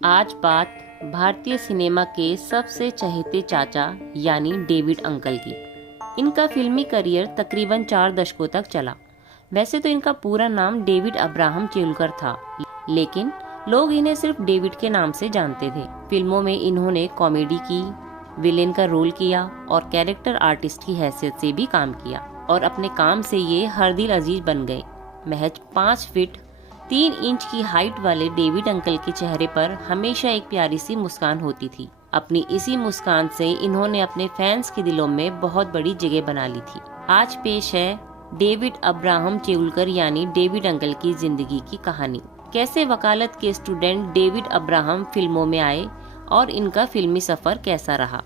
आज बात भारतीय सिनेमा के सबसे चहेते चाचा यानी डेविड अंकल की। इनका फिल्मी करियर तकरीबन 4 दशकों तक चला। वैसे तो इनका पूरा नाम डेविड अब्राहम चेलुकर था, लेकिन लोग इन्हें सिर्फ डेविड के नाम से जानते थे। फिल्मों में इन्होंने कॉमेडी की, विलेन का रोल किया और कैरेक्टर आर्टिस्ट की हैसियत से भी काम किया और अपने काम से ये हर दिल अजीज बन गए। महज 5 फीट 3 इंच की हाइट वाले डेविड अंकल के चेहरे पर हमेशा एक प्यारी सी मुस्कान होती थी। अपनी इसी मुस्कान से इन्होंने अपने फैंस के दिलों में बहुत बड़ी जगह बना ली थी। आज पेश है डेविड अब्राहम चेलुकर यानी डेविड अंकल की जिंदगी की कहानी। कैसे वकालत के स्टूडेंट डेविड अब्राहम फिल्मों में आए और इनका फिल्मी सफर कैसा रहा।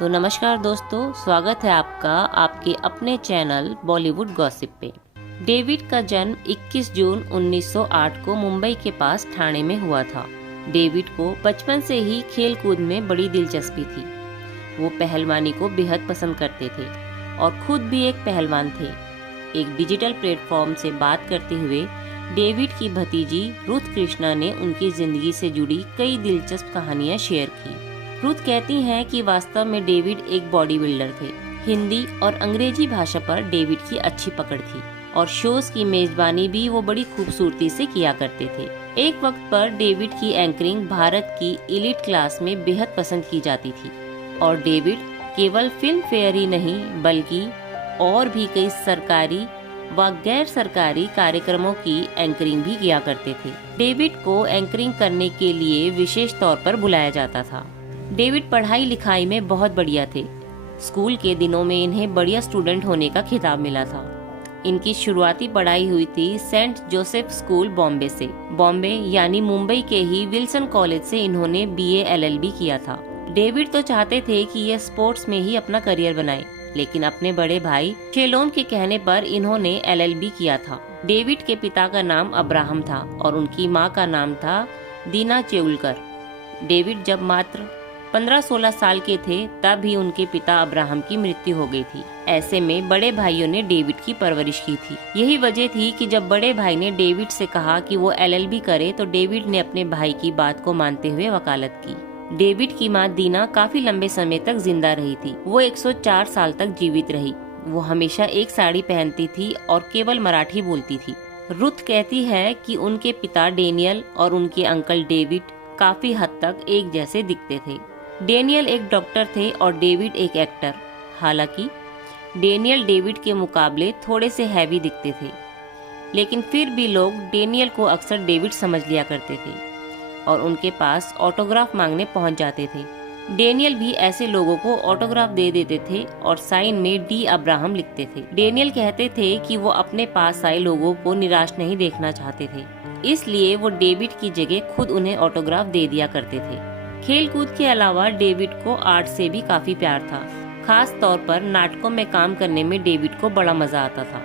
तो नमस्कार दोस्तों, स्वागत है आपका आपके अपने चैनल बॉलीवुड गॉसिप पे। डेविड का जन्म 21 जून 1908 को मुंबई के पास ठाणे में हुआ था। डेविड को बचपन से ही खेल कूद में बड़ी दिलचस्पी थी। वो पहलवानी को बेहद पसंद करते थे और खुद भी एक पहलवान थे। एक डिजिटल प्लेटफॉर्म से बात करते हुए डेविड की भतीजी रुथ कृष्णा ने उनकी जिंदगी से जुड़ी कई दिलचस्प कहानियां शेयर की। रुथ कहती हैं कि वास्तव में डेविड एक बॉडी बिल्डर थे। हिंदी और अंग्रेजी भाषा पर डेविड की अच्छी पकड़ थी और शोज की मेजबानी भी वो बड़ी खूबसूरती से किया करते थे। एक वक्त पर डेविड की एंकरिंग भारत की एलीट क्लास में बेहद पसंद की जाती थी और डेविड केवल फिल्म फेयर ही नहीं बल्कि और भी कई सरकारी व गैर सरकारी कार्यक्रमों की एंकरिंग भी किया करते थे। डेविड को एंकरिंग करने के लिए विशेष तौर पर बुलाया जाता था। डेविड पढ़ाई लिखाई में बहुत बढ़िया थे। स्कूल के दिनों में इन्हें बढ़िया स्टूडेंट होने का खिताब मिला था। इनकी शुरुआती पढ़ाई हुई थी सेंट जोसेफ स्कूल बॉम्बे से। बॉम्बे यानी मुंबई के ही विल्सन कॉलेज से इन्होंने बीए एलएलबी किया था। डेविड तो चाहते थे कि ये स्पोर्ट्स में ही अपना करियर बनाए, लेकिन अपने बड़े भाई शेलोन के कहने पर इन्होंने एलएलबी किया था। डेविड के पिता का नाम अब्राहम था और उनकी माँ का नाम था दीना चेलुकर। डेविड जब मात्र 15-16 साल के थे तब ही उनके पिता अब्राहम की मृत्यु हो गई थी। ऐसे में बड़े भाइयों ने डेविड की परवरिश की थी। यही वजह थी कि जब बड़े भाई ने डेविड से कहा कि वो एलएलबी करे तो डेविड ने अपने भाई की बात को मानते हुए वकालत की। डेविड की माँ दीना काफी लंबे समय तक जिंदा रही थी। वो 104 साल तक जीवित रही। वो हमेशा एक साड़ी पहनती थी और केवल मराठी बोलती थी। रुथ कहती है कि उनके पिता डेनियल और उनके अंकल डेविड काफी हद तक एक जैसे दिखते थे। डेनियल एक डॉक्टर थे और डेविड एक एक्टर। हालांकि डेनियल डेविड के मुकाबले थोड़े से हैवी दिखते थे, लेकिन फिर भी लोग डेनियल को अक्सर डेविड समझ लिया करते थे और उनके पास ऑटोग्राफ मांगने पहुंच जाते थे। डेनियल भी ऐसे लोगों को ऑटोग्राफ दे देते थे और साइन में डी अब्राहम लिखते थे। डेनियल कहते थे कि वो अपने पास आए लोगों को निराश नहीं देखना चाहते थे, इसलिए वो डेविड की जगह खुद उन्हें ऑटोग्राफ दे दिया करते थे। खेल कूद के अलावा डेविड को आर्ट से भी काफी प्यार था। खास तौर पर नाटकों में काम करने में डेविड को बड़ा मजा आता था।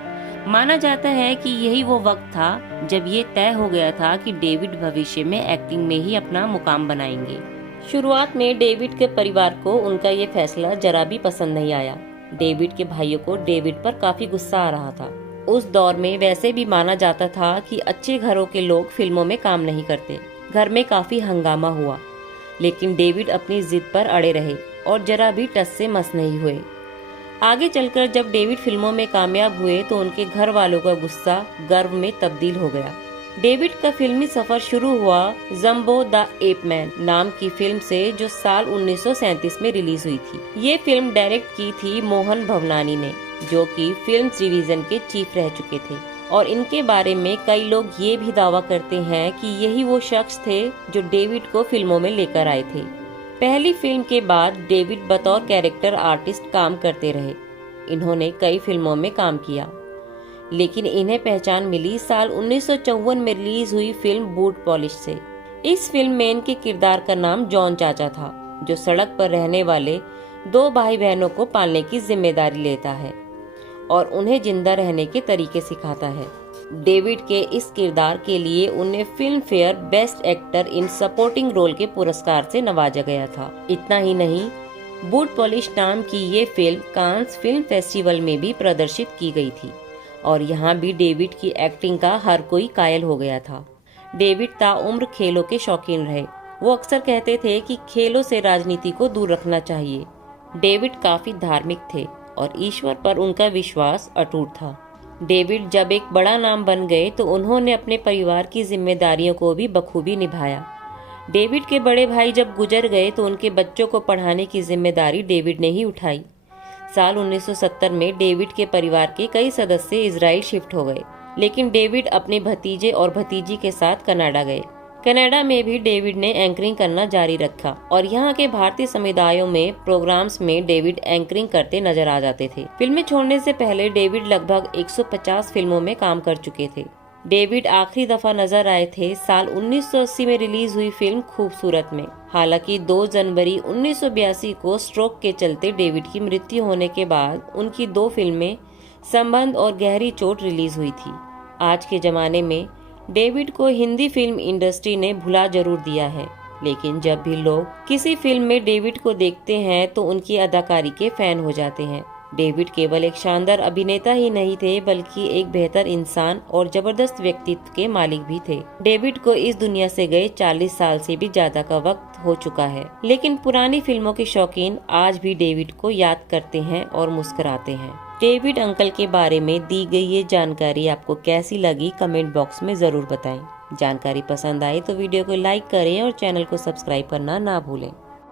माना जाता है कि यही वो वक्त था जब ये तय हो गया था कि डेविड भविष्य में एक्टिंग में ही अपना मुकाम बनाएंगे। शुरुआत में डेविड के परिवार को उनका ये फैसला जरा भी पसंद नहीं आया। डेविड के भाइयों को डेविड पर काफी गुस्सा आ रहा था। उस दौर में वैसे भी माना जाता था कि अच्छे घरों के लोग फिल्मों में काम नहीं करते। घर में काफी हंगामा हुआ, लेकिन डेविड अपनी जिद पर अड़े रहे और जरा भी टस से मस नहीं हुए। आगे चलकर जब डेविड फिल्मों में कामयाब हुए तो उनके घर वालों का गुस्सा गर्व में तब्दील हो गया। डेविड का फिल्मी सफर शुरू हुआ जम्बो द एप मैन नाम की फिल्म से, जो साल 1937 में रिलीज हुई थी। ये फिल्म डायरेक्ट की थी मोहन भवनानी ने, जो कि फिल्म डिवीजन के चीफ रह चुके थे और इनके बारे में कई लोग ये भी दावा करते हैं कि यही वो शख्स थे जो डेविड को फिल्मों में लेकर आए थे। पहली फिल्म के बाद डेविड बतौर कैरेक्टर आर्टिस्ट काम करते रहे। इन्होंने कई फिल्मों में काम किया, लेकिन इन्हें पहचान मिली साल 1954 में रिलीज हुई फिल्म बूट पॉलिश से। इस फिल्म में इनके किरदार का नाम जॉन चाचा था, जो सड़क पर रहने वाले 2 भाई बहनों को पालने की जिम्मेदारी लेता है और उन्हें जिंदा रहने के तरीके सिखाता है। डेविड के इस किरदार के लिए उन्हें Filmfare best actor in supporting role के पुरस्कार से नवाजा गया था। इतना ही नहीं, बूट पॉलिश नाम की ये फिल्म कांस फिल्म फेस्टिवल में भी प्रदर्शित की गई थी और यहाँ भी डेविड की एक्टिंग का हर कोई कायल हो गया था। डेविड ताउम्र खेलों के शौकीन रहे वो अक्सर कहते थे कि खेलों से राजनीति को दूर रखना चाहिए। डेविड काफी धार्मिक थे और ईश्वर पर उनका विश्वास अटूट था। डेविड जब एक बड़ा नाम बन गए तो उन्होंने अपने परिवार की जिम्मेदारियों को भी बखूबी निभाया। डेविड के बड़े भाई जब गुजर गए तो उनके बच्चों को पढ़ाने की जिम्मेदारी डेविड ने ही उठाई। साल 1970 में डेविड के परिवार के कई सदस्य इजराइल शिफ्ट हो गए, लेकिन डेविड अपने भतीजे और भतीजी के साथ कनाडा गए। कनाडा में भी डेविड ने एंकरिंग करना जारी रखा और यहाँ के भारतीय समुदायों में प्रोग्राम्स में डेविड एंकरिंग करते नजर आ जाते थे। फिल्में छोड़ने से पहले डेविड लगभग 150 फिल्मों में काम कर चुके थे। डेविड आखिरी दफा नजर आए थे साल 1980 में रिलीज हुई फिल्म खूबसूरत में। हालांकि 2 जनवरी 1982 को स्ट्रोक के चलते डेविड की मृत्यु होने के बाद उनकी 2 फिल्में संबंध और गहरी चोट रिलीज हुई थी। आज के जमाने में डेविड को हिंदी फिल्म इंडस्ट्री ने भुला जरूर दिया है, लेकिन जब भी लोग किसी फिल्म में डेविड को देखते हैं तो उनकी अदाकारी के फैन हो जाते हैं। डेविड केवल एक शानदार अभिनेता ही नहीं थे, बल्कि एक बेहतर इंसान और जबरदस्त व्यक्तित्व के मालिक भी थे। डेविड को इस दुनिया से गए 40 साल से भी ज्यादा का वक्त हो चुका है, लेकिन पुरानी फिल्मों के शौकीन आज भी डेविड को याद करते हैं और मुस्कुराते हैं। डेविड अंकल के बारे में दी गई ये जानकारी आपको कैसी लगी, कमेंट बॉक्स में जरूर बताएं। जानकारी पसंद आए तो वीडियो को लाइक करें और चैनल को सब्सक्राइब करना ना भूलें।